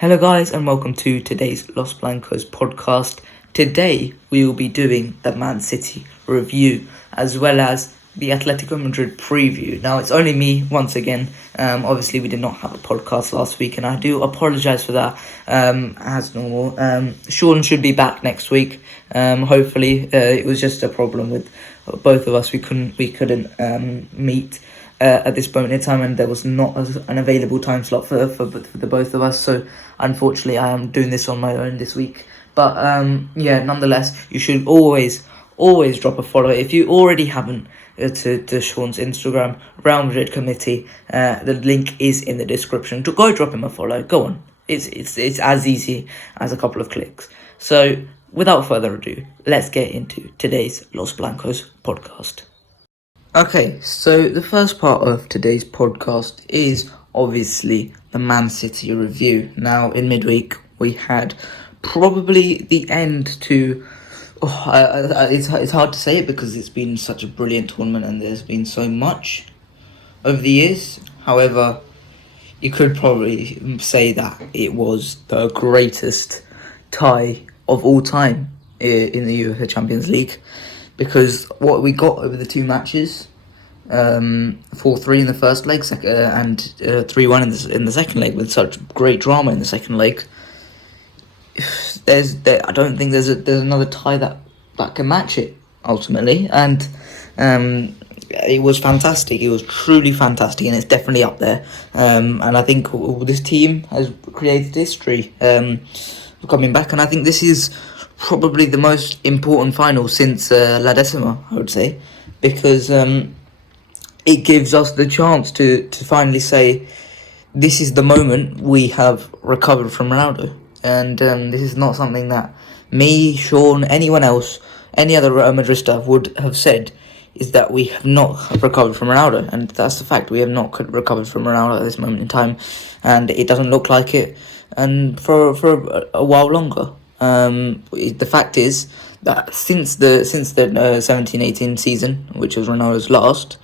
Hello guys and welcome to today's Los Blancos podcast. Today we will be doing the Man City review as well as the Atletico Madrid preview. Now it's only me once again. Obviously we did not have a podcast last week and I do apologise for that as normal. Sean should be back next week. Hopefully it was just a problem with both of us. We couldn't meet at this moment in time, and there was not an available time slot for the both of us. So unfortunately, I am doing this on my own this week. But nonetheless, you should always drop a follow if you already haven't to Sean's Instagram, Real Madrid Committee. The link is in the description. To go drop him a follow. Go on. It's as easy as a couple of clicks. So without further ado, let's get into today's Los Blancos podcast. Okay, so the first part of today's podcast is obviously the Man City review. Now, in midweek, we had probably the end to... it's hard to say it because it's been such a brilliant tournament and there's been so much over the years. However, you could probably say that it was the greatest tie of all time in the UEFA Champions League. Because what we got over the two matches, 4-3 in the first leg, and 3-1 in the second leg, with such great drama in the second leg, I don't think there's another tie that can match it ultimately. And it was fantastic. It was truly fantastic, and it's definitely up there. And I think this team has created history coming back, and I think this is probably the most important final since La Decima, I would say, because it gives us the chance to finally say this is the moment we have recovered from Ronaldo. And this is not something that me, Sean, anyone else, any other Real Madrista would have said, is that we have not recovered from Ronaldo. And that's the fact. We have not recovered from Ronaldo at this moment in time, and it doesn't look like it and for a while longer. The fact is that since the 17-18 season, which was Ronaldo's last,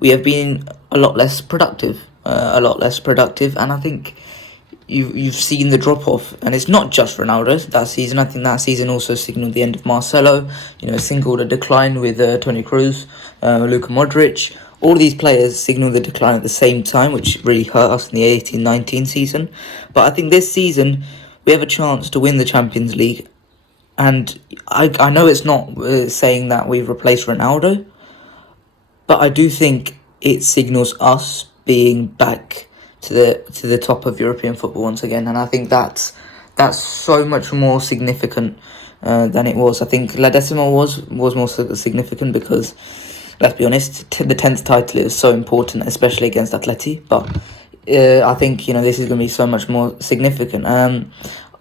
we have been a lot less productive, and I think you've seen the drop off. And it's not just Ronaldo that season. I think that season also signalled the end of Marcelo. Signalled a decline with Toni Kroos, Luka Modric. All of these players signalled the decline at the same time, which really hurt us in the 18-19 season. But I think this season we have a chance to win the Champions League, and I know it's not saying that we've replaced Ronaldo, but I do think it signals us being back to the top of European football once again, and I think that's so much more significant than it was. I think La Decima was more significant because, let's be honest, the 10th title is so important, especially against Atleti, but I think this is going to be so much more significant.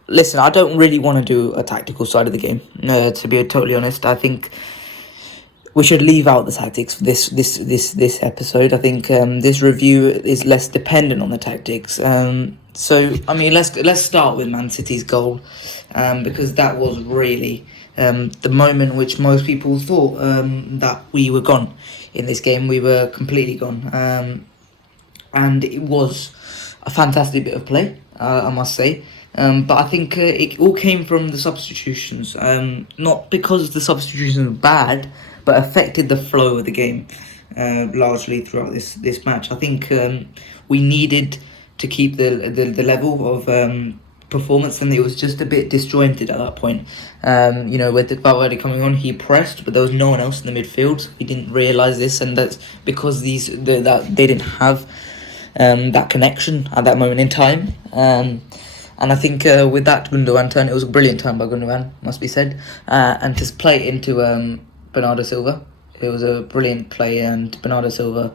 Listen, I don't really want to do a tactical side of the game. To be totally honest, I think we should leave out the tactics for this episode. I think this review is less dependent on the tactics. So I mean, let's start with Man City's goal, because that was really the moment which most people thought that we were gone in this game. We were completely gone. And it was a fantastic bit of play, I must say. But I think it all came from the substitutions. Not because the substitutions were bad, but affected the flow of the game largely throughout this match. I think we needed to keep the level of performance, and it was just a bit disjointed at that point. With Valverde coming on, he pressed, but there was no one else in the midfield. We didn't realise this, and that's because they didn't have that connection at that moment in time. And I think with that Gundogan turn, it was a brilliant turn by Gundogan, must be said. And to play it into Bernardo Silva, it was a brilliant play, and Bernardo Silva,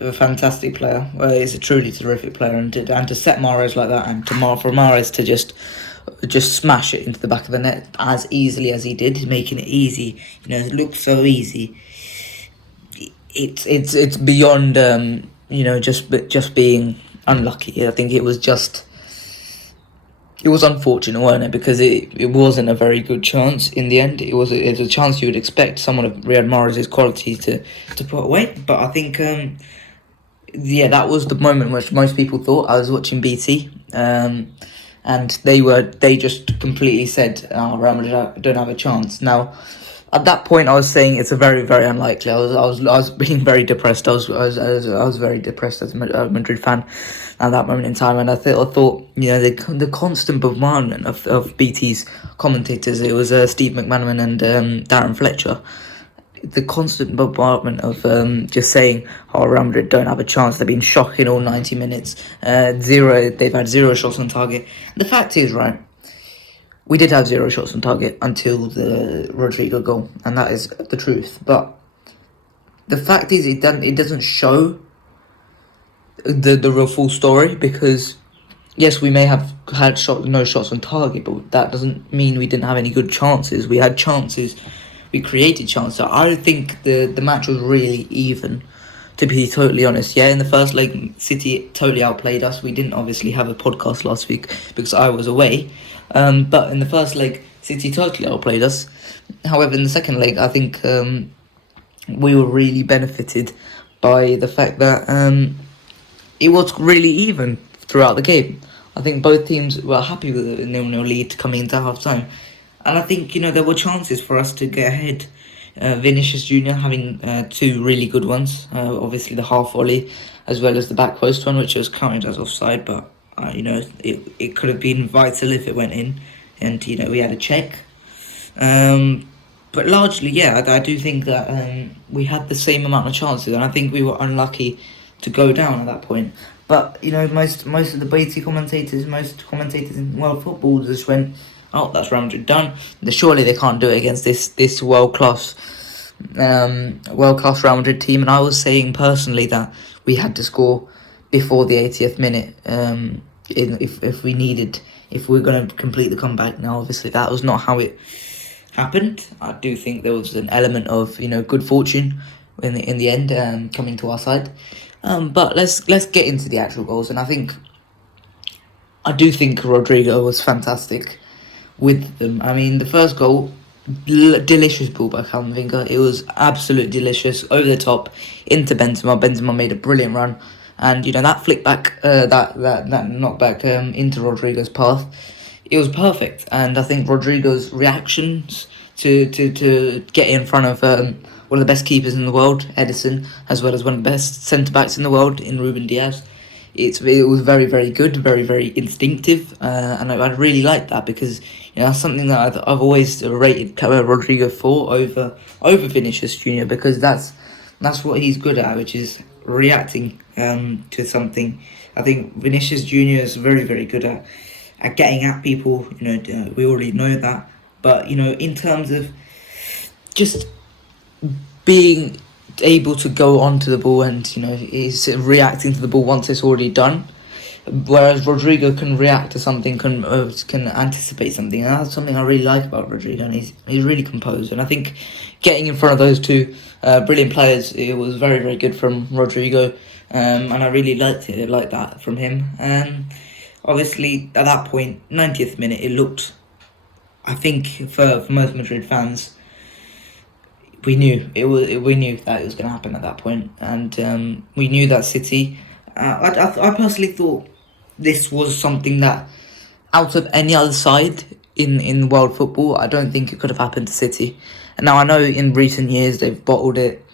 a fantastic player. Well, he's a truly terrific player, and to set Mahrez like that, and for Mahrez to just smash it into the back of the net as easily as he did, making it easy. It looked so easy. It's beyond just being unlucky. I think it was unfortunate, wasn't it? Because it wasn't a very good chance in the end. It was a chance you would expect someone of Riyad Mahrez's quality to put away. But I think that was the moment which most people thought. I was watching BT, and they just completely said, "Oh, Real Madrid don't have a chance." Now, at that point, I was saying it's a very, very unlikely. I was being very depressed. I was very depressed as a Madrid fan at that moment in time, and I thought, the constant bombardment of BT's commentators. It was Steve McManaman and Darren Fletcher. The constant bombardment of just saying, "Oh, Real Madrid don't have a chance. They've been shocking all 90 minutes. They've had 0 shots on target." The fact is, right, we did have 0 shots on target until the Rodrigo goal, and that is the truth. But the fact is, it doesn't show the real full story, because yes, we may have had no shots on target, but that doesn't mean we didn't have any good chances. We had chances, we created chances. So I think the match was really even, to be totally honest. Yeah, in the first leg, City totally outplayed us. We didn't obviously have a podcast last week because I was away. But in the first leg, City totally outplayed us. However, in the second leg, I think we were really benefited by the fact that it was really even throughout the game. I think both teams were happy with the 0-0 lead coming into half-time. And I think, there were chances for us to get ahead. Vinicius Jr. having 2 really good ones. Obviously the half volley as well as the back post one, which was counted as offside, but it could have been vital if it went in, and we had a check. But largely, yeah, I do think that we had the same amount of chances, and I think we were unlucky to go down at that point. But most of the BT commentators, most commentators in world football just went, "Oh, that's Real Madrid done. Surely they can't do it against this world class Real Madrid team." And I was saying personally that we had to score before the 80th minute, if we were going to complete the comeback. Now, obviously, that was not how it happened. I do think there was an element of good fortune in the end coming to our side. But let's get into the actual goals, and I do think Rodrigo was fantastic with them. I mean, the first goal, delicious ball by Camavinga. It was absolutely delicious, over the top into Benzema. Benzema made a brilliant run, and that flick back, that knockback into Rodrigo's path. It was perfect, and I think Rodrigo's reactions to get in front of one of the best keepers in the world, Edison, as well as one of the best centre backs in the world in Ruben Diaz. It was very, very good, very, very instinctive, and I really liked that, because that's something that I've always rated Rodrigo for over Vinicius Jr., because that's what he's good at, which is reacting to something. I think Vinicius Jr. is very, very good at getting at people. We already know that, but in terms of just being able to go onto the ball and is reacting to the ball once it's already done, whereas Rodrigo can react to something, can anticipate something, and that's something I really like about Rodrigo, and he's really composed. And I think getting in front of those two brilliant players, it was very, very good from Rodrigo, and I really liked that from him. Obviously at that point, 90th minute, it looked, I think for most Madrid fans, we knew that it was going to happen at that point, and we knew that City. I personally thought this was something that, out of any other side in world football, I don't think it could have happened to City. And now I know in recent years they've bottled it,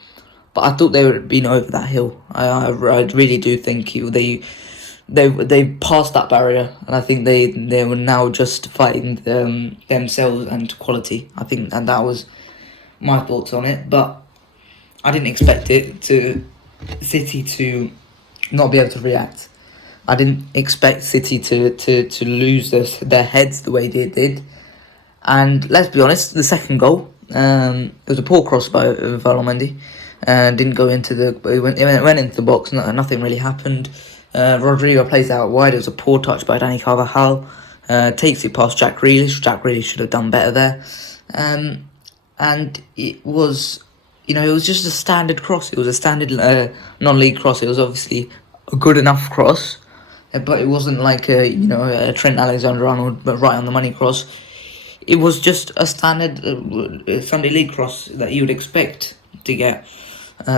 but I thought they would have been over that hill. I really do think they passed that barrier, and I think they were now just fighting themselves and quality. I think, and that was my thoughts on it. But I didn't expect City to not be able to react. I didn't expect City to lose their heads the way they did. And let's be honest, the second goal, it was a poor cross by Valormendi. Didn't go into it went into the box. Nothing really happened. Rodrigo plays out wide. It was a poor touch by Dani Carvajal. Takes it past Jack Grealish. Jack Grealish should have done better there. And it was, it was just a standard cross. It was a standard non-league cross. It was obviously a good enough cross, but it wasn't like a Trent Alexander-Arnold but right on the money cross. It was just a standard Sunday league cross that you would expect to get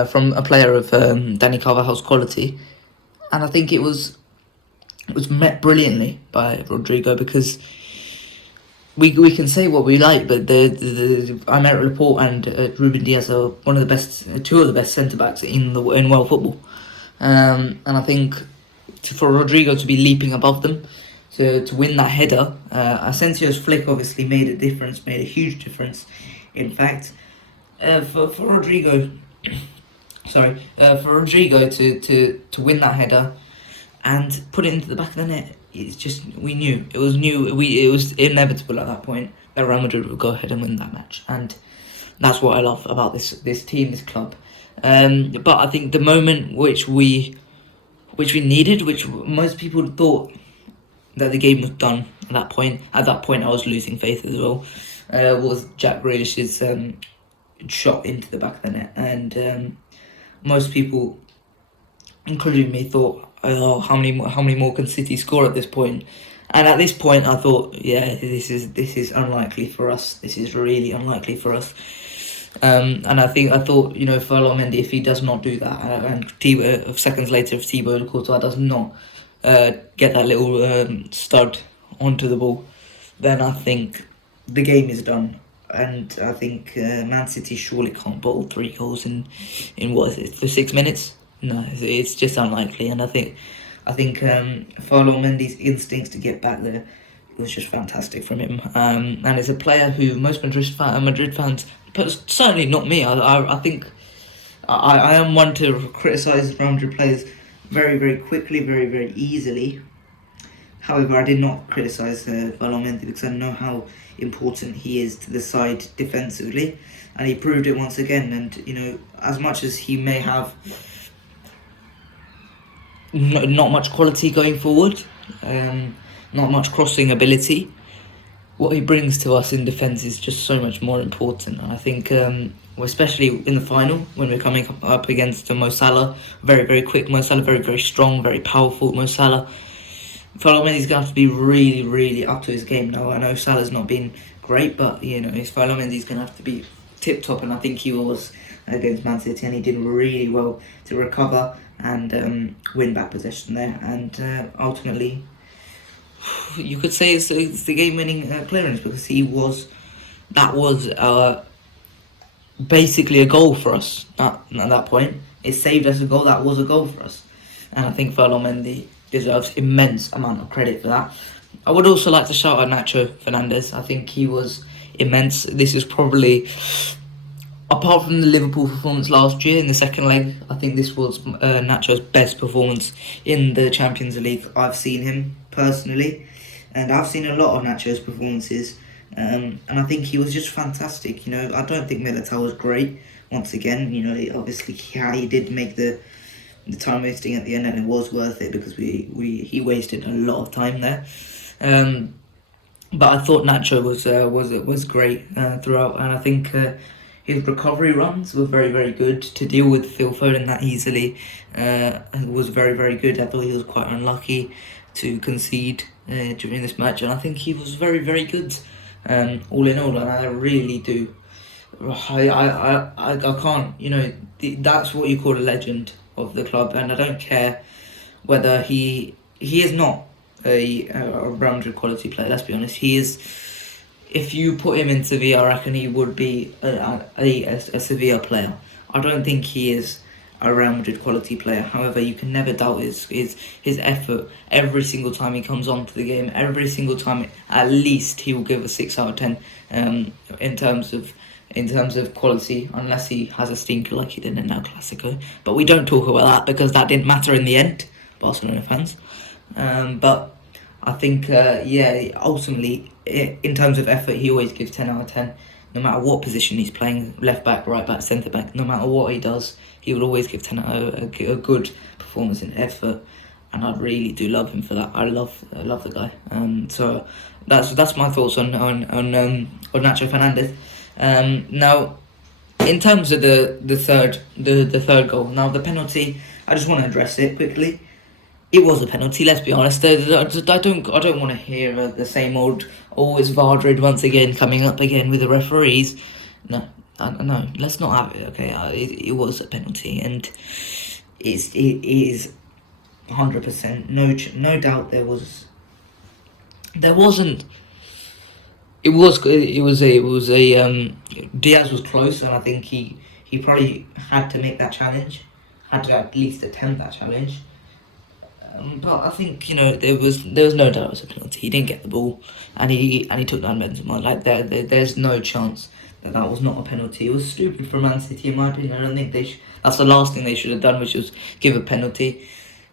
from a player of Dani Carvajal's quality. And I think it was was met brilliantly by Rodrigo, because we can say what we like, but the Aymeric Laporte and Ruben Diaz are two of the best centre backs in world football, and I think for Rodrigo to be leaping above them, to win that header, Asensio's flick obviously made a huge difference. In fact, for Rodrigo, for Rodrigo to win that header and put it into the back of the net, it's just, it was inevitable at that point that Real Madrid would go ahead and win that match, and that's what I love about this team, this club. But I think the moment which we needed, which most people thought that the game was done at that point. At that point, I was losing faith as well. Was Jack Grealish's shot into the back of the net, and most people, including me, thought, "Oh, how many more can City score at this point?" And at this point, I thought, "Yeah, this is unlikely for us. This is really unlikely for us." And I thought, Ferland Mendy, if he does not do that, and seconds later, if Thibaut Courtois does not get that little stud onto the ball, then I think the game is done. And I think Man City surely can't bowl 3 goals in what is it, for 6 minutes? No, it's just unlikely. And I think Ferland Mendy's instincts to get back there was just fantastic from him. And it's a player who most Madrid fans, but certainly not me. I think I am one to criticise Real Madrid players very, very quickly, very, very easily. However, I did not criticise Ferland Mendy, because I know how important he is to the side defensively, and he proved it once again. And as much as he may have not much quality going forward, not much crossing ability, what he brings to us in defence is just so much more important. And I think, especially in the final, when we're coming up against Mo Salah, very, very quick Mo Salah, very, very strong, very powerful Mo Salah, Ferland Mendy's going to have to be really, really up to his game now. I know Salah's not been great, but Ferland Mendy's going to have to be tip-top, and I think he was against Man City, and he did really well to recover and win back possession there, and ultimately you could say it's the game-winning clearance, because that was basically a goal for us at that point. It saved us a goal. That was a goal for us, and I think Ferland Mendy deserves immense amount of credit for that. I would also like to shout out Nacho Fernandez. I think he was immense. This is probably, apart from the Liverpool performance last year in the second leg, I think this was Nacho's best performance in the Champions League. I've seen him personally, and I've seen a lot of Nacho's performances, and I think he was just fantastic. I don't think Militao was great. Once again, obviously he did make the time wasting at the end, and it was worth it, because he wasted a lot of time there. But I thought Nacho was great throughout, and I think his recovery runs were very, very good. To deal with Phil Foden that easily was very, very good. I thought he was quite unlucky to concede during this match, and I think he was very, very good all in all, and I really do. I can't, that's what you call a legend of the club, and I don't care whether he is not a Real Madrid quality player. Let's be honest, he is. If you put him in Sevilla, I reckon he would be a Sevilla player. I don't think he is a Real Madrid quality player. However, you can never doubt his effort every single time he comes onto the game. Every single time, at least he will give a 6 out of 10 in terms of quality, unless he has a stinker like he did in El Clasico. But we don't talk about that, because that didn't matter in the end, Barcelona fans. But I think, ultimately, in terms of effort, he always gives 10 out of 10. No matter what position he's playing, left back, right back, centre back, no matter what he does, he would always give 10 out of a good performance in effort. And I really do love him for that. I love the guy. So that's my thoughts on Nacho Fernandez. Now, in terms of the third goal, now the penalty, I just want to address it quickly. It was a penalty. Let's be honest. I don't want to hear the same old, it's Vardrid once again coming up again with the referees. No, let's not have it. Okay, it was a penalty, and it is 100%. No doubt there wasn't. It was a Diaz was close, and I think he probably had to make that challenge, had to at least attempt that challenge. But I think there was no doubt it was a penalty. He didn't get the ball, and he took down Benzema. Like there's no chance that was not a penalty. It was stupid for Man City, in my opinion. I don't think that's the last thing they should have done, which was give a penalty.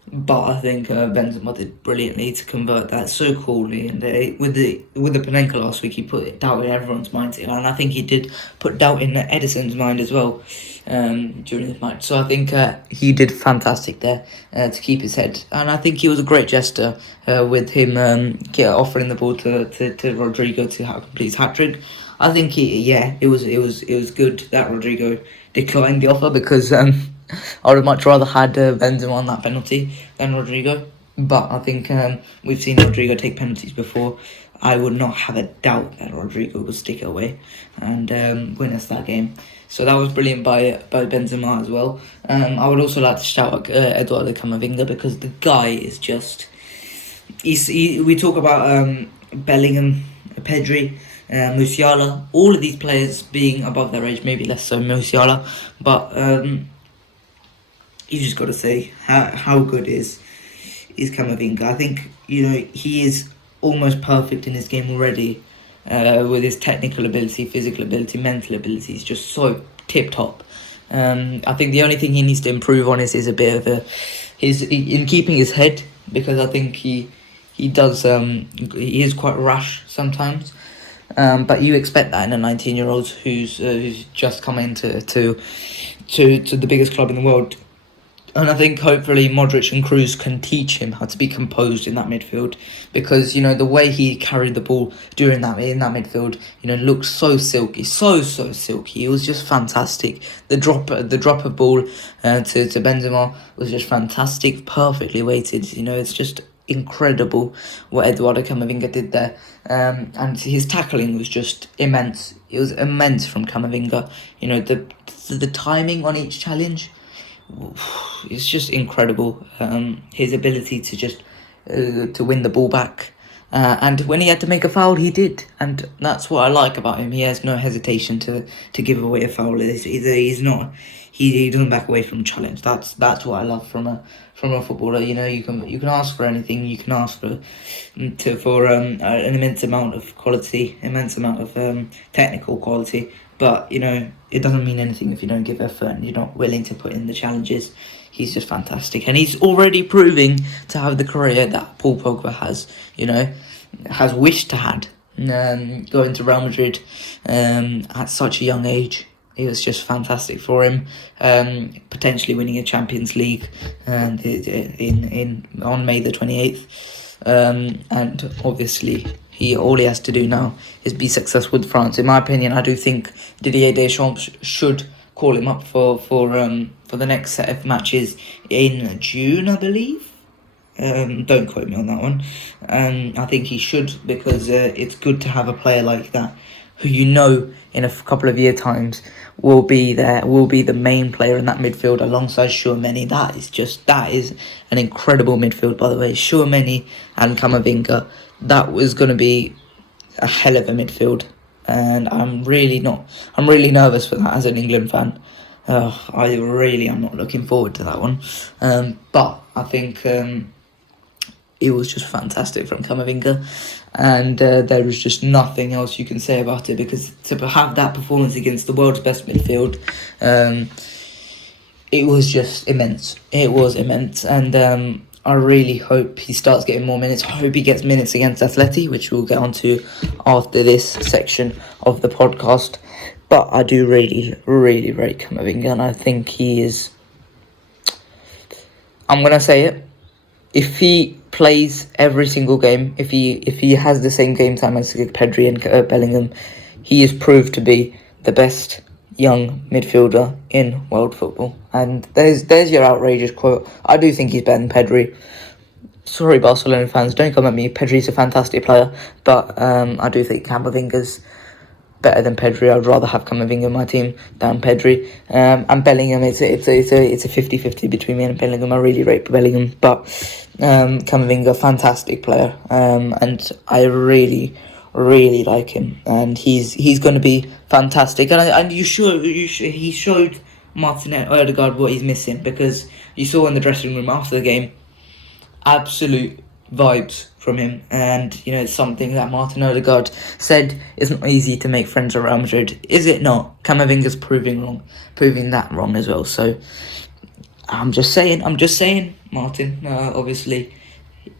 But I think Benzema did brilliantly to convert that so coolly, and with the Panenka last week, he put doubt in everyone's mind, and I think he did put doubt in Edison's mind as well during this match. So I think he did fantastic there to keep his head, and I think he was a great gesture with him offering the ball to Rodrigo to complete his hat trick. I think it was good that Rodrigo declined the offer because. I would have much rather had Benzema on that penalty than Rodrigo. But I think we've seen Rodrigo take penalties before. I would not have a doubt that Rodrigo would stick it away and win us that game. So that was brilliant by Benzema as well. I would also like to shout out Eduardo Camavinga because the guy is just... we talk about Bellingham, Pedri, Musiala, all of these players being above their age, maybe less so Musiala, but... you just got to say how good is Camavinga. I think he is almost perfect in his game already, with his technical ability, physical ability, mental ability. He's just so tip top. I think the only thing he needs to improve on is a bit of in keeping his head, because I think he is quite rash sometimes. But you expect that in a 19-year-old who's just come into to the biggest club in the world. And I think hopefully Modric and Kroos can teach him how to be composed in that midfield, because the way he carried the ball in that midfield, looked so silky, so silky. It was just fantastic. The drop of ball to Benzema was just fantastic, perfectly weighted. It's just incredible what Eduardo Camavinga did there, and his tackling was just immense. It was immense from Camavinga. The timing on each challenge. It's just incredible. His ability to just to win the ball back, and when he had to make a foul, he did, and that's what I like about him. He has no hesitation to give away a foul. He doesn't back away from a challenge. That's what I love from a footballer. You can ask for anything. You can ask for an immense amount of quality, immense amount of technical quality. But, it doesn't mean anything if you don't give effort and you're not willing to put in the challenges. He's just fantastic. And he's already proving to have the career that Paul Pogba has wished to have. Going to Real Madrid at such a young age. It was just fantastic for him. Potentially winning a Champions League on May the 28th. And obviously... all he has to do now is be successful with France. In my opinion, I do think Didier Deschamps should call him up for the next set of matches in June, I believe. Don't quote me on that one. I think he should, because it's good to have a player like that who in a couple of year times will be the main player in that midfield alongside Tchouaméni. That is an incredible midfield, by the way. Tchouaméni and Camavinga. That was going to be a hell of a midfield, and I'm really nervous for that as an England fan. I really am not looking forward to that one. But I think it was just fantastic from Camavinga, and there was just nothing else you can say about it, because to have that performance against the world's best midfield, it was just immense. It was immense, and I really hope he starts getting more minutes. I hope he gets minutes against Atleti, which we'll get onto after this section of the podcast. But I do really, really rate Camavinga, and I think he is... I'm going to say it. If he plays every single game, if he has the same game time as Pedri and Bellingham, he is proved to be the best young midfielder in world football. And there's your outrageous quote. I do think he's better than Pedri. Sorry, Barcelona fans, don't come at me. Pedri's a fantastic player, but I do think Camavinga's better than Pedri. I'd rather have Camavinga in my team than Pedri. And Bellingham, it's a 50-50 between me and Bellingham. I really rate Bellingham, but Camavinga, fantastic player, and I really like him, and he's going to be fantastic. And he showed Martin Odegaard what he's missing, because you saw in the dressing room after the game, absolute vibes from him. And it's something that Martin Odegaard said, it's not easy to make friends at Real Madrid. Is it not? Camavinga's proving that wrong as well. So I'm just saying, Martin. Obviously,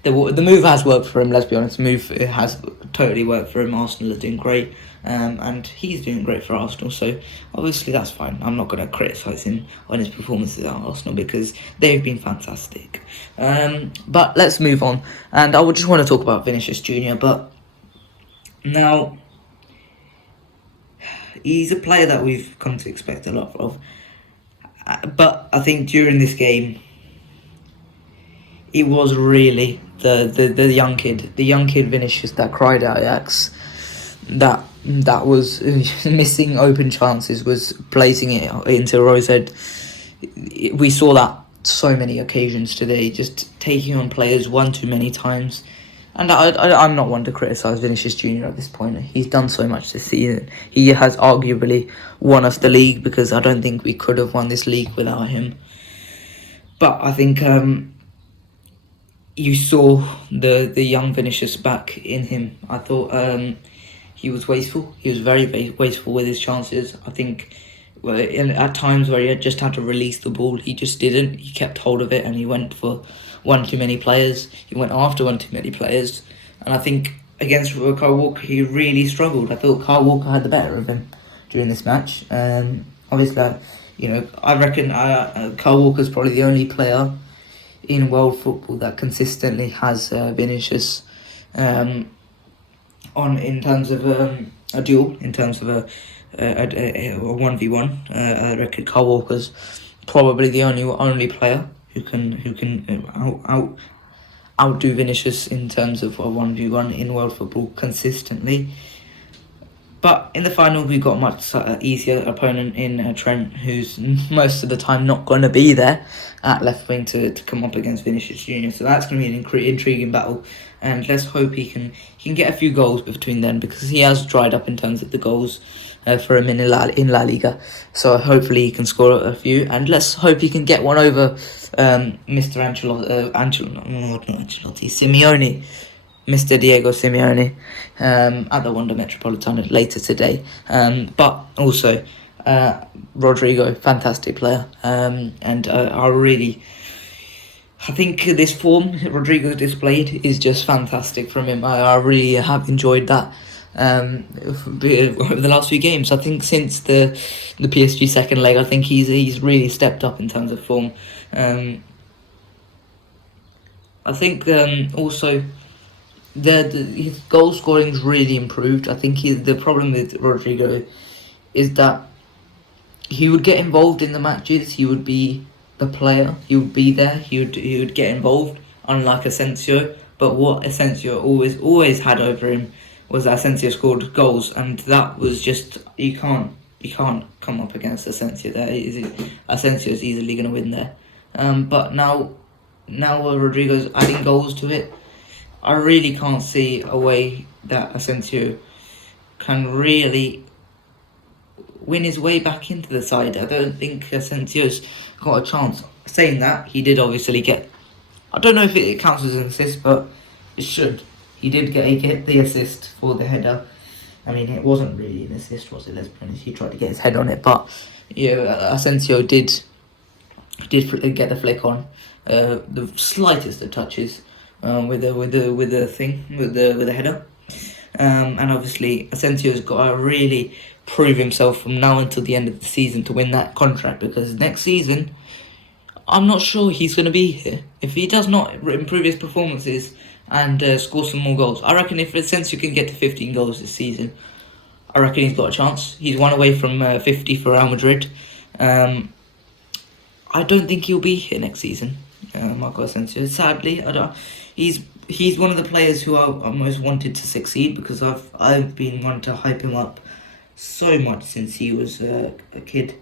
the move has worked for him. Let's be honest, the move has totally worked for him. Arsenal are doing great, and he's doing great for Arsenal. So obviously that's fine. I'm not going to criticise him on his performances at Arsenal, because they've been fantastic. But let's move on, and I would just want to talk about Vinicius Junior. But now, he's a player that we've come to expect a lot of. But I think during this game, it was really the young kid Vinicius that cried out Ajax, that was missing open chances, was placing it into Roy's head. We saw that so many occasions today, just taking on players one too many times. And I'm not one to criticise Vinicius Junior at this point. He's done so much this season. He has arguably won us the league, because I don't think we could have won this league without him. But I think you saw the young Vinicius back in him. I thought he was wasteful. He was very wasteful with his chances. I think at times where he just had to release the ball, he just didn't. He kept hold of it, and he went for one too many players. He went after one too many players. And I think against Kyle Walker, he really struggled. I thought Kyle Walker had the better of him during this match. Obviously, I reckon Kyle Walker's probably the only player in world football that consistently has Vinicius in terms of a duel, in terms of a 1v1. I reckon Kyle Walker's probably the only player who can outdo Vinicius in terms of a 1v1 in world football consistently. But in the final, we got a much easier opponent in Trent, who's most of the time not going to be there at left wing to come up against Vinicius Junior. So that's going to be an intriguing battle, and let's hope he can get a few goals between then, because he has dried up in terms of the goals for him in La Liga. So hopefully he can score a few, and let's hope he can get one over Mr. Simeone. Mr. Diego Simeone at the Wanda Metropolitano later today. But also Rodrigo, fantastic player. And I think this form Rodrigo displayed is just fantastic from him. I really have enjoyed that over the last few games. I think since the PSG second leg, I think he's really stepped up in terms of form. I think also his goal scoring's really improved. I think the problem with Rodrigo is that he would get involved in the matches. He would be the player. He would be there. He would get involved, unlike Asensio. But what Asensio always had over him was that Asensio scored goals, and that was just you can't come up against Asensio there. Asensio is easily going to win there. But now Rodrigo's adding goals to it. I really can't see a way that Asensio can really win his way back into the side. I don't think Asensio's got a chance. Saying that, he did obviously get... I don't know if it counts as an assist, but it should. He did get the assist for the header. I mean, it wasn't really an assist, was it? Let's be honest. He tried to get his head on it, but Asensio did get the flick on. The slightest of touches. With the header, and obviously Asensio's got to really prove himself from now until the end of the season to win that contract, because next season I'm not sure he's going to be here if he does not improve his performances and score some more goals. I reckon if Asensio can get to 15 goals this season, I reckon he's got a chance. He's one away from 50 for Real Madrid. I don't think he'll be here next season. Marco Asensio, sadly, he's one of the players who I most wanted to succeed, because I've been one to hype him up so much since he was a kid.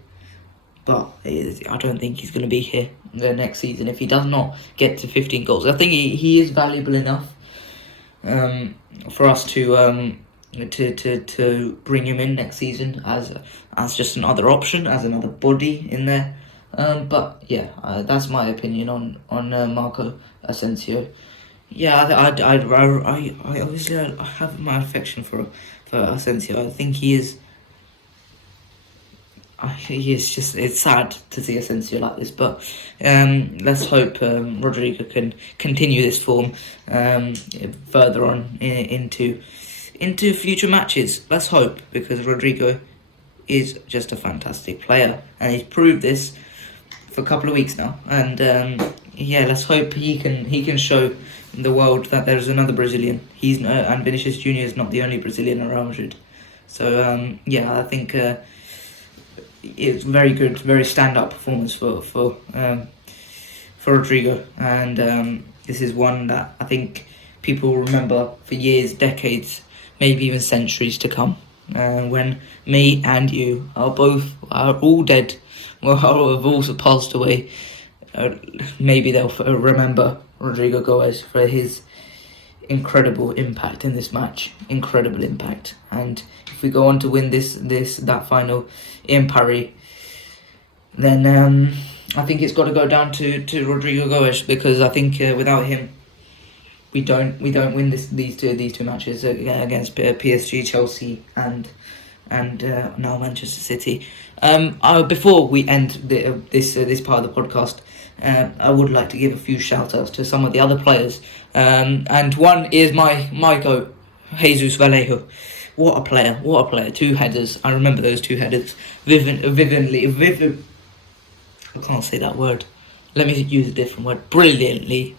But I don't think he's going to be here the next season if he does not get to 15 goals. I think he is valuable enough for us to bring him in next season as just another option, as another body in there. But yeah, that's my opinion on Marco Asensio. Yeah, I obviously I have my affection for Asensio. I think he is. He is just, it's sad to see Asensio like this, but let's hope Rodrigo can continue this form further on into future matches. Let's hope, because Rodrigo is just a fantastic player, and he's proved this for a couple of weeks now. And yeah, let's hope he can show the world that there is another Brazilian. And Vinicius Junior is not the only Brazilian at Real Madrid. So yeah, I think. It's very good, very stand-up performance for Rodrigo, and this is one that I think people will remember for years, decades, maybe even centuries to come. When me and you are all dead, well, have also passed away, maybe they'll remember Rodrigo Goes for his incredible impact in this match. Incredible impact. And if we go on to win that final in Paris, then I think it's got to go down to Rodrigo Goes, because I think without him we don't win these two matches against PSG, Chelsea, and now Manchester City. Before we end this part of the podcast, I would like to give a few shout outs to some of the other players, and one is my goat, Jesus Vallejo. What a player! 2 headers. I remember those 2 headers vividly. I can't say that word. Let me use a different word. Brilliantly,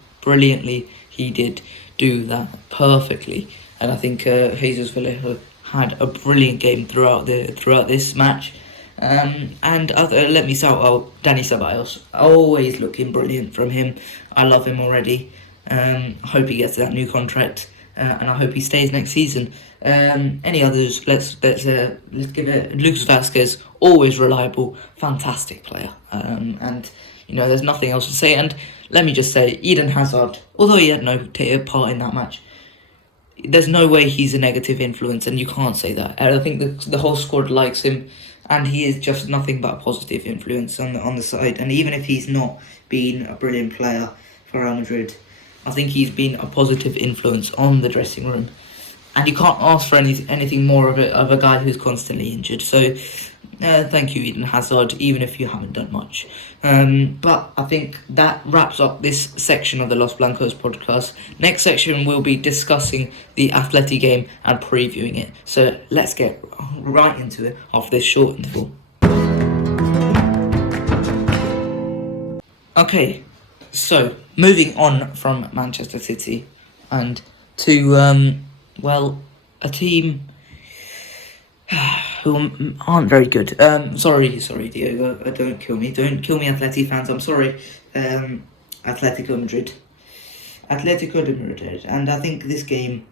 he did do that perfectly, and I think Jesus Vallejo had a brilliant game throughout this match. And let me shout out Dani Ceballos. Always looking brilliant from him. I love him already. I hope he gets that new contract, and I hope he stays next season. Any others? Let's give it Lucas Vazquez. Always reliable, fantastic player. And there's nothing else to say. And let me just say, Eden Hazard, although he had no part in that match, there's no way he's a negative influence, and you can't say that. I think the whole squad likes him, and he is just nothing but a positive influence on the side. And even if he's not been a brilliant player for Real Madrid, I think he's been a positive influence on the dressing room. And you can't ask for anything more of a guy who's constantly injured. So thank you, Eden Hazard, even if you haven't done much. But I think that wraps up this section of the Los Blancos podcast. Next section, we'll be discussing the Atleti game and previewing it. So let's get right into it after this short interval. Okay, so moving on from Manchester City and to a team who aren't very good. Sorry, Diego. Don't kill me. Don't kill me, Atleti fans. I'm sorry. Atletico Madrid. And I think this game,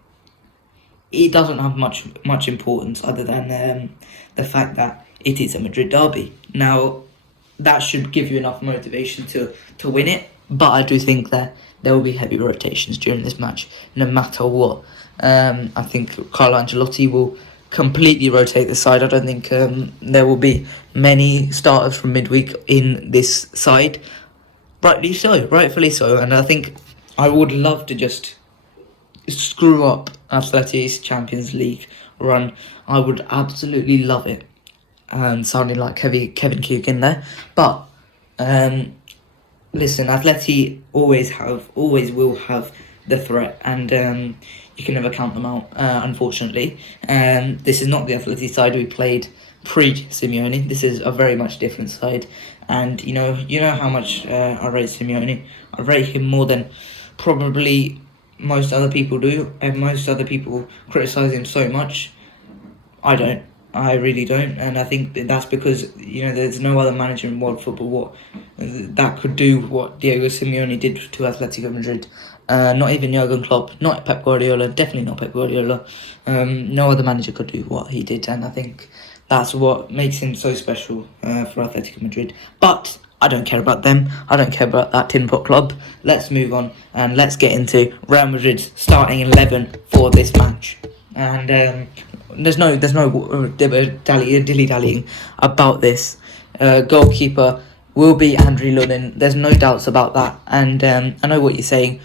it doesn't have much importance other than the fact that it is a Madrid derby. Now, that should give you enough motivation to win it. But I do think that there will be heavy rotations during this match, no matter what. I think Carlo Ancelotti will completely rotate the side. I don't think there will be many starters from midweek in this side. Rightfully so. And I think I would love to just screw up Atleti's Champions League run. I would absolutely love it. Sounding like Kevin Keegan there. But listen, Atleti always will have the threat, and you can never count them out, unfortunately. This is not the Atleti side we played pre-Simeone. This is a very much different side, and you know how much I rate Simeone. I rate him more than probably most other people do, and most other people criticise him so much. I don't. I really don't, and I think that's because there's no other manager in world football that could do what Diego Simeone did to Atletico Madrid. Not even Jurgen Klopp, not Pep Guardiola, definitely not Pep Guardiola. No other manager could do what he did, and I think That's what makes him so special for Atletico Madrid. But I don't care about them. I don't care about that tin pot club. Let's move on and let's get into Real Madrid's starting 11 for this match. And there's no dilly dallying about this. Goalkeeper will be Andriy Lunin. There's no doubts about that. And I know what you're saying.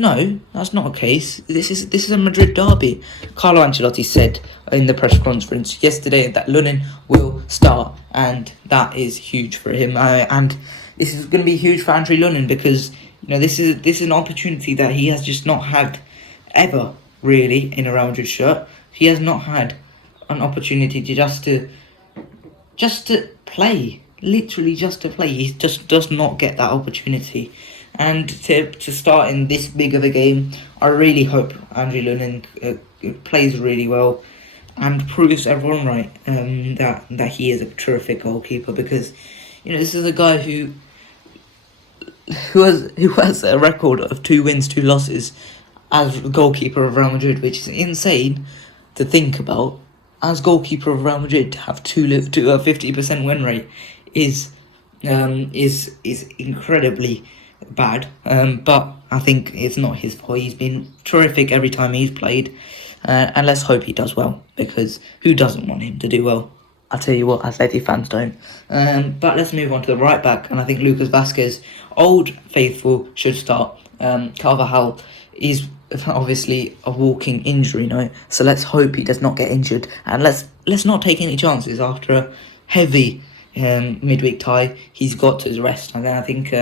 No, that's not the case. This is a Madrid derby. Carlo Ancelotti said in the press conference yesterday that Lunin will start, and that is huge for him. And this is going to be huge for Andriy Lunin because this is an opportunity that he has just not had ever really in a Real Madrid shirt. He has not had an opportunity to just to play, literally just to play. He just does not get that opportunity. And to start in this big of a game, I really hope Andriy Lunin plays really well and proves everyone right that he is a terrific goalkeeper, because this is a guy who has a record of 2 wins, 2 losses as goalkeeper of Real Madrid, which is insane to think about. As goalkeeper of Real Madrid, to have a 50% win rate is incredibly bad, but I think it's not his fault. He's been terrific every time he's played, and let's hope he does well, because who doesn't want him to do well? I'll tell you what, Atleti fans don't. But let's move on to the right back, and I think Lucas Vazquez, old faithful, should start. Carvajal is obviously a walking injury, so let's hope he does not get injured, and let's not take any chances after a heavy midweek tie. He's got to rest, and then I think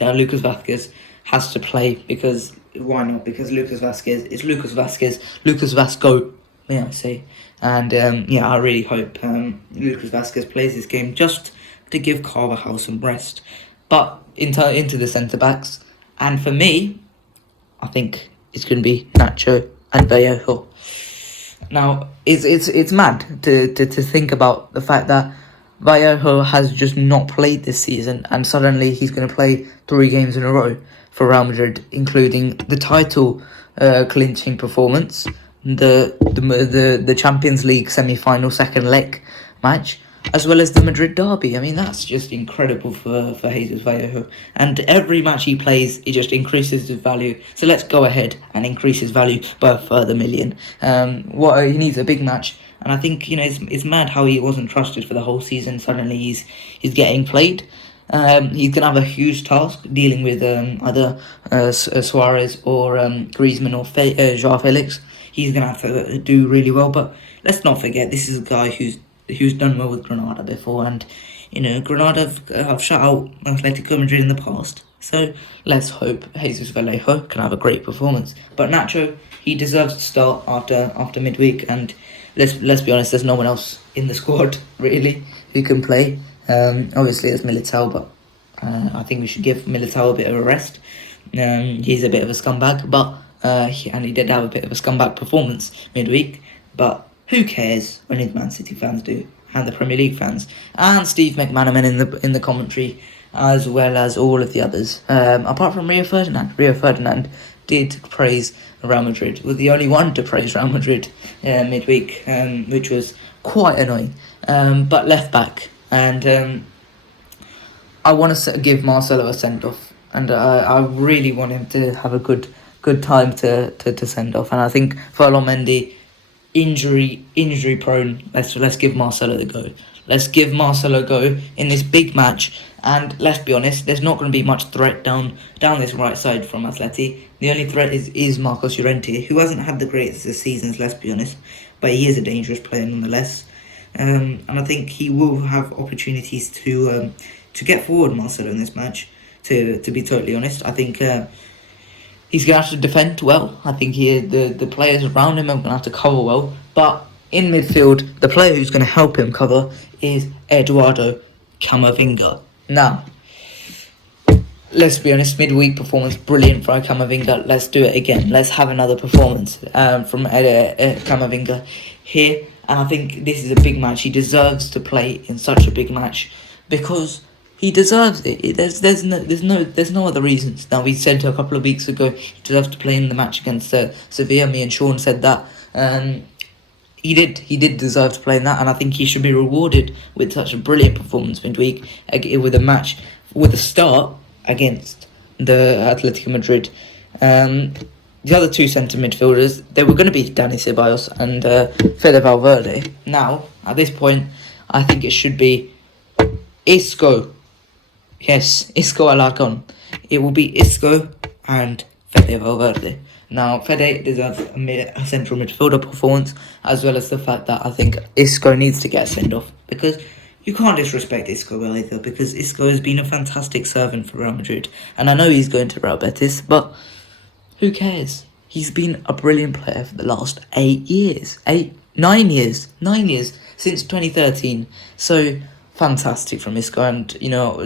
Lucas Vazquez has to play, because why not? Because Lucas Vazquez is Lucas Vazquez, Lucas Vasco, may I say. And I really hope Lucas Vazquez plays this game just to give Carvajal some rest. But into the centre backs, and for me, I think it's going to be Nacho and Vallejo. Now it's mad to think about the fact that Vallejo has just not played this season, and suddenly he's going to play 3 games in a row for Real Madrid, including the title clinching performance, the Champions League semi-final second leg match, as well as the Madrid derby. I mean, that's just incredible for Jesus Vallejo. And every match he plays, it just increases his value. So let's go ahead and increase his value by a further million. He needs a big match. And I think, it's mad how he wasn't trusted for the whole season. Suddenly he's getting played. He's going to have a huge task dealing with either Suarez or Griezmann or João Felix. He's going to have to do really well. But let's not forget, this is a guy who's done well with Granada before. And, Granada have shut out Atletico Madrid in the past. So let's hope Jesus Vallejo can have a great performance. But Nacho, he deserves to start after midweek, and let's be honest, there's no one else in the squad really who can play. Obviously there's Militao, but I think we should give Militao a bit of a rest. He's a bit of a scumbag, but he did have a bit of a scumbag performance midweek. But who cares when his Man City fans do, and the Premier League fans, and Steve McManaman in the commentary, as well as all of the others. Apart from Rio Ferdinand. Rio Ferdinand did praise Real Madrid, was the only one to praise Real Madrid midweek, which was quite annoying. But left back, and I want to give Marcelo a send off, and I really want him to have a good time to send off. And I think Ferland Mendy, injury prone. Let's give Marcelo the go. Let's give Marcelo a go in this big match. And let's be honest, there's not going to be much threat down this right side from Atleti. The only threat is Marcos Llorente, who hasn't had the greatest of seasons, let's be honest, but he is a dangerous player nonetheless. And I think he will have opportunities to get forward Marcelo in this match. To be totally honest, I think he's going to have to defend well. I think the players around him are going to have to cover well. But in midfield, the player who's going to help him cover is Eduardo Camavinga. Now, let's be honest, midweek performance, brilliant for Camavinga. Let's do it again. Let's have another performance from Camavinga here. And I think this is a big match. He deserves to play in such a big match because he deserves it. There's no other reasons. Now, we said a couple of weeks ago he deserves to play in the match against Sevilla. Me and Sean said that. he did deserve to play in that, and I think he should be rewarded with such a brilliant performance midweek with a match with a start against the Atletico Madrid. The other two centre midfielders, they were going to be Dani Ceballos and Fede Valverde. Now, at this point, I think it should be Isco. Yes, Isco Alarcon. It will be Isco and Fede Valverde. Now, Fede deserves a central midfielder performance, as well as the fact that I think Isco needs to get a send-off, because you can't disrespect Isco either, because Isco has been a fantastic servant for Real Madrid, and I know he's going to Real Betis, but who cares? He's been a brilliant player for the last 9 years, since 2013, so fantastic from Isco, and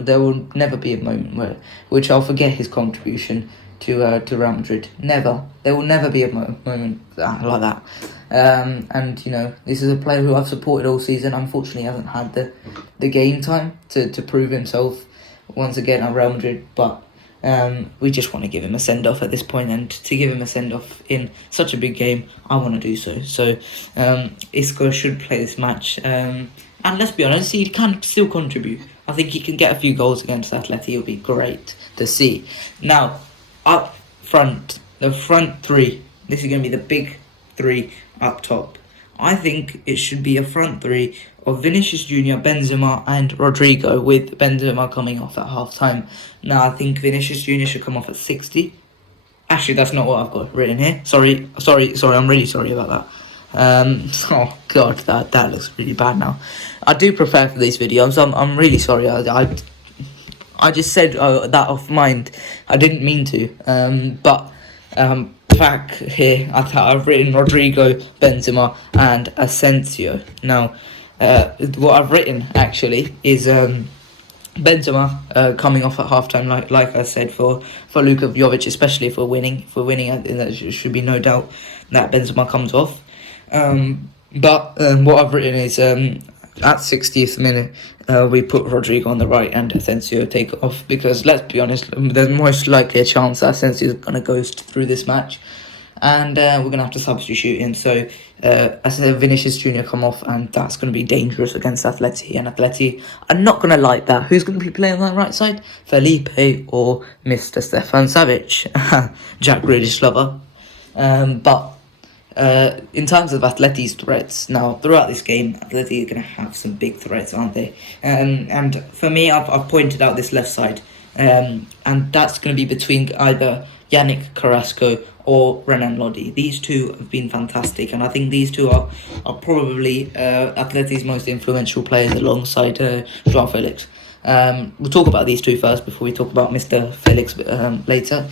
there will never be a moment which I'll forget his contribution to Real Madrid. Never. There will never be a moment like that. And this is a player who I've supported all season. Unfortunately, hasn't had the game time to prove himself once again at Real Madrid. But we just want to give him a send off at this point, and to give him a send off in such a big game, I want to do so. So Isco should play this match. And let's be honest, he can still contribute. I think he can get a few goals against Atleti. It'll be great to see. Now, up front, the front three. This is going to be the big three up top. I think it should be a front three of Vinicius Jr., Benzema and Rodrigo, with Benzema coming off at half-time. Now, I think Vinicius Jr. should come off at 60. Actually, that's not what I've got written here. Sorry, I'm really sorry about that. Oh god, that looks really bad now. I do prepare for these videos. I'm really sorry. I just said that off mind. I didn't mean to. But back here, I've written Rodrigo, Benzema, and Asensio. Now, what I've written actually is Benzema coming off at halftime, like I said, for Luka Jovic, especially if we're winning. If we're winning, there should be no doubt that Benzema comes off. But what I've written is at 60th minute, we put Rodrigo on the right and Asensio take off, because let's be honest, there's most likely a chance that Asensio is going to go through this match, and we're going to have to substitute him. So I said Vinicius Jr. come off, and that's going to be dangerous against Atleti, and Atleti are not going to like that. Who's going to be playing on that right side? Felipe or Mr. Stefan Savic, Jack Grealish lover. But in terms of Atleti's threats, now throughout this game, Atleti are going to have some big threats, aren't they? And for me, I've pointed out this left side, and that's going to be between either Yannick Carrasco or Renan Lodi. These two have been fantastic, and I think these two are probably Atleti's most influential players alongside João Felix. We'll talk about these two first before we talk about Mr. Felix later.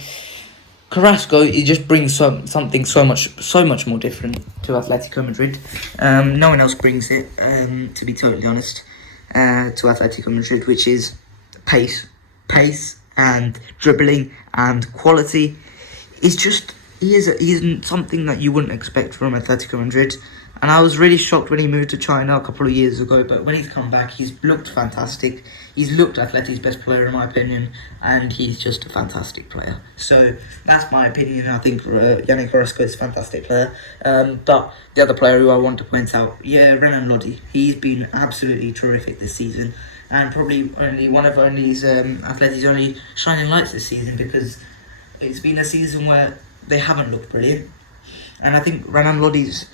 Carrasco, he just brings something so much more different to Atletico Madrid. No one else brings it, to be totally honest, to Atletico Madrid, which is pace and dribbling and quality. He isn't something that you wouldn't expect from Atletico Madrid. And I was really shocked when he moved to China a couple of years ago, but when he's come back, he's looked fantastic. He's looked Atleti's best player, in my opinion, and he's just a fantastic player. So that's my opinion. I think Yannick Carrasco is a fantastic player. But the other player who I want to point out, Renan Lodi. He's been absolutely terrific this season, and probably one of Atleti's only shining lights this season, because it's been a season where they haven't looked brilliant. And I think Renan Lodi's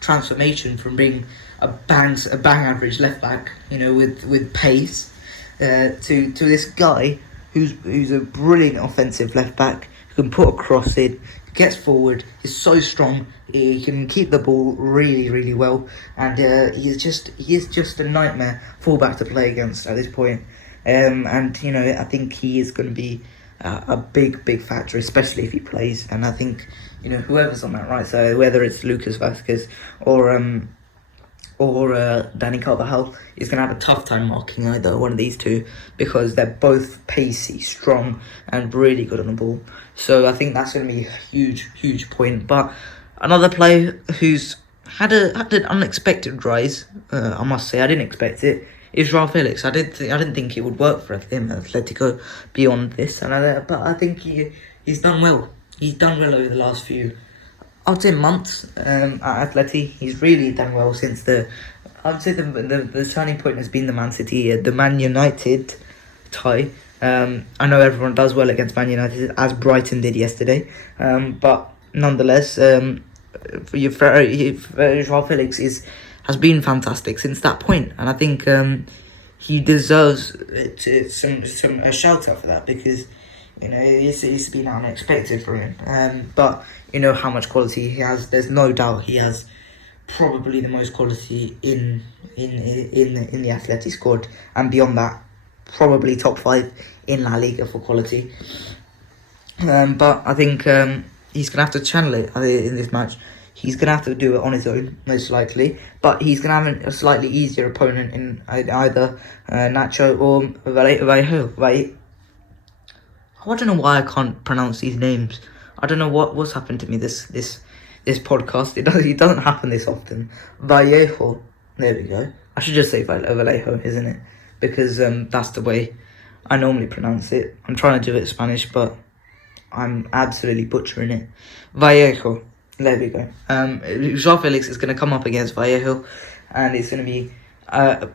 transformation from being a bang average left back, with pace, to this guy who's a brilliant offensive left back, who can put a cross in, gets forward, is so strong, he can keep the ball really, really well, and he is just a nightmare fullback to play against at this point. And I think he is going to be a big factor, especially if he plays. And I think whoever's on that right side, whether it's Lucas Vazquez or Dani Carvajal, is going to have a tough time marking either one of these two, because they're both pacey, strong, and really good on the ball. So I think that's going to be a huge point. But another player who's had an unexpected rise, I must say, I didn't expect it, is João Felix. I didn't think it would work for him, Atletico, beyond this, but I think he's done well. He's done well over the last few. I'd say months at Atleti. He's really done well since I'd say the turning point has been the the Man United tie. I know everyone does well against Man United, as Brighton did yesterday, but nonetheless, Joao Felix has been fantastic since that point, and I think he deserves a shout out for that, because it's been unexpected from him. But you know how much quality he has. There's no doubt he has probably the most quality in the Atleti squad, and beyond that, probably top 5 in La Liga for quality. But I think he's gonna have to channel it in this match. He's gonna have to do it on his own, most likely. But he's gonna have a slightly easier opponent in either Nacho or Vallejo. I don't know why I can't pronounce these names. I don't know what's happened to me this podcast. It doesn't happen this often. Vallejo. There we go. I should just say Vallejo, isn't it? Because that's the way I normally pronounce it. I'm trying to do it in Spanish, but I'm absolutely butchering it. Vallejo. There we go. Joao Felix is going to come up against Vallejo, and it's going to be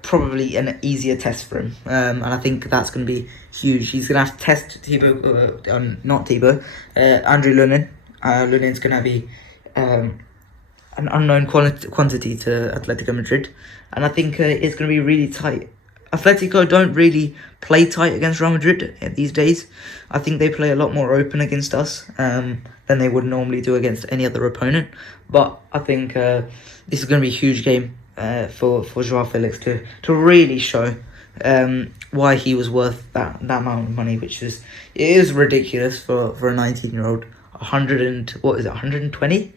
probably an easier test for him. And I think that's going to be huge. He's going to have to test Andrew Lunin. Lunin's going to be an unknown quantity to Atletico Madrid, and I think it's going to be really tight. Atletico don't really play tight against Real Madrid these days. I think they play a lot more open against us than they would normally do against any other opponent. But I think this is going to be a huge game for Joao Felix to really show why he was worth that amount of money, it is ridiculous for a 19-year-old. 120?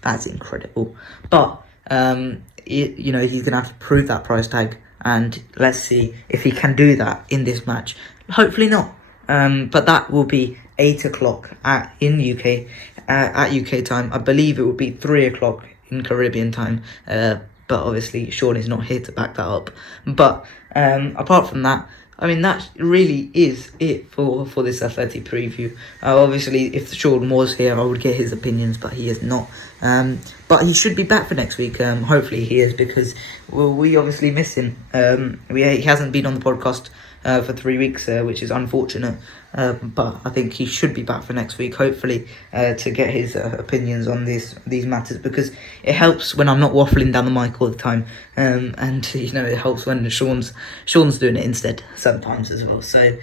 That's incredible. But he's going to have to prove that price tag. And let's see if he can do that in this match. Hopefully not. But that will be 8 o'clock at UK time. I believe it will be 3 o'clock in Caribbean time. But obviously Sean is not here to back that up. But apart from that, I mean, that really is it for this Atleti preview. Obviously, if Sean was here, I would get his opinions, but he is not. But he should be back for next week. Hopefully he is, because we obviously miss him. He hasn't been on the podcast for 3 weeks, which is unfortunate. But I think he should be back for next week, hopefully, to get his opinions on these matters, because it helps when I'm not waffling down the mic all the time, and it helps when Sean's doing it instead sometimes as well. So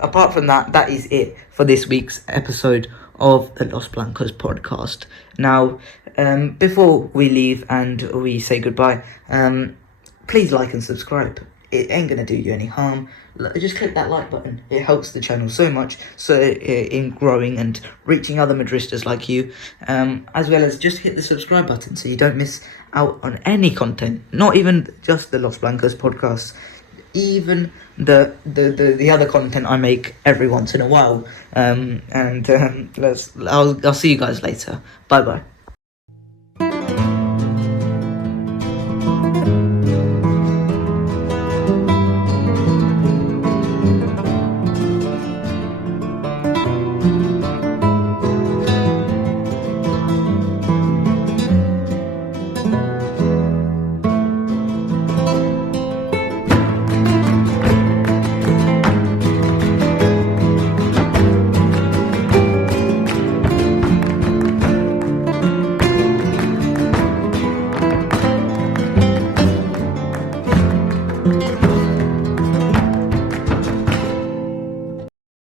apart from that, that is it for this week's episode of the Los Blancos podcast. Now, before we leave and we say goodbye, please like and subscribe. It ain't gonna do you any harm. Just click that like button. It helps the channel so much, in growing and reaching other Madristas like you, as well as just hit the subscribe button so you don't miss out on any content. Not even just the Los Blancos podcasts, even the other content I make every once in a while. I'll see you guys later. Bye bye.